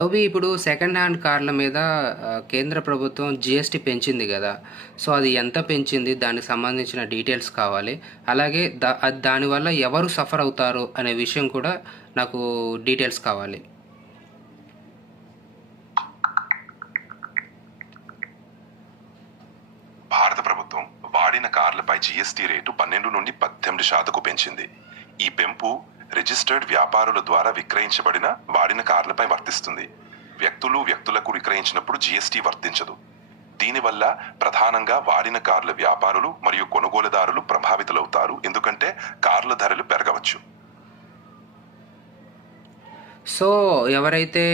అవి ఇప్పుడు second hand కార్ల మీద కేంద్ర ప్రభుత్వం జీఎస్టీ పెంచింది గదా! సో, అది ఎంత పెంచింది? దానికి సంబంధించిన డీటెయిల్స్ కావాలి. అలాగే దానివల్ల ఎవరు సఫర్ అవుతారు అనే విషయం కూడా నాకు డీటెయిల్స్ కావాలి. భారత ప్రభుత్వం వాడిన కార్లపై జీఎస్టీ రేటు 12 నుండి 18% పెంచింది. ఈ పెంపు రిజిస్టర్డ్ వ్యాపారుల ద్వారా విక్రయించబడిన వాడిన కార్లపై వర్తిస్తుంది. వ్యక్తులకు విక్రయించినప్పుడు జీఎస్టీ వర్తించదు. దీనివల్ల ప్రధానంగా వాడిన కార్ల వ్యాపారులు మరియు కొనుగోలుదారులు ప్రభావితులవుతారు, ఎందుకంటే కార్ల ధరలు పెరగవచ్చు. సో, ఎవరైతే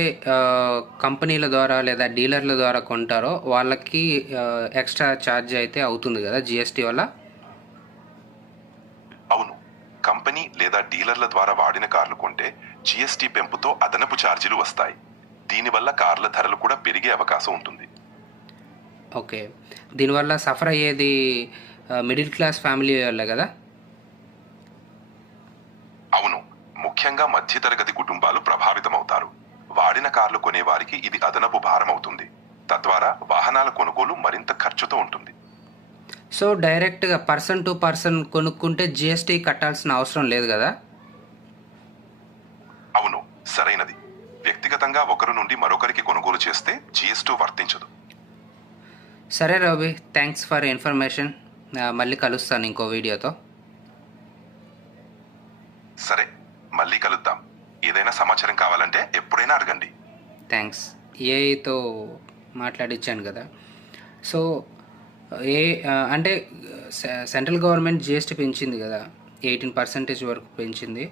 కంపెనీల ద్వారా లేదా డీలర్ల ద్వారా కొంటారో వాళ్ళకి ఎక్స్ట్రా ఛార్జ్ అయితే అవుతుంది కదా జీఎస్టీ వల్ల? అవును, కంపెనీ లేదా డీలర్ల ద్వారా వాడిన కార్లు కొంటే జీఎస్టీ పెంపుతో అదనపు ఛార్జీలు వస్తాయి. దీనివల్ల కార్ల ధరలు కూడా పెరిగే అవకాశం ఉంటుంది. ఓకే. దీనివల్ల సఫర్ అయ్యేది మిడిల్ క్లాస్ ఫ్యామిలీ వాళ్ళే కదా? అవును, ముఖ్యంగా మధ్యతరగతి కుటుంబాలు ప్రభావితమవుతారు. వాడిన కార్లు కొనేవారికి ఇది అదనపు భారం అవుతుంది. తద్వారా వాహనాల కొనుగోలు మరింత ఖర్చుతో ఉంటుంది. సో, డైరెక్ట్గా పర్సన్ టు పర్సన్ కొనుక్కుంటే జీఎస్టీ కట్టాల్సిన అవసరం లేదు కదా? అవును, సరైనది. వ్యక్తిగతంగా ఒకరు నుండి మరొకరికి కొనుగోలు చేస్తే జీఎస్టీ వర్తించదు. సరే రవి, థ్యాంక్స్ ఫర్ ఇన్ఫర్మేషన్. మళ్ళీ కలుస్తాను ఇంకో వీడియోతో. సరే, మళ్ళీ కలుద్దాం. ఏదైనా సమాచారం కావాలంటే ఎప్పుడైనా అడగండి. థ్యాంక్స్. ఏఐతో మాట్లాడిచ్చాను కదా. సో, ఏ అంటే సెంట్రల్ గవర్నమెంట్ జీఎస్టీ పెంచింది కదా, 18% వరకు పెంచింది.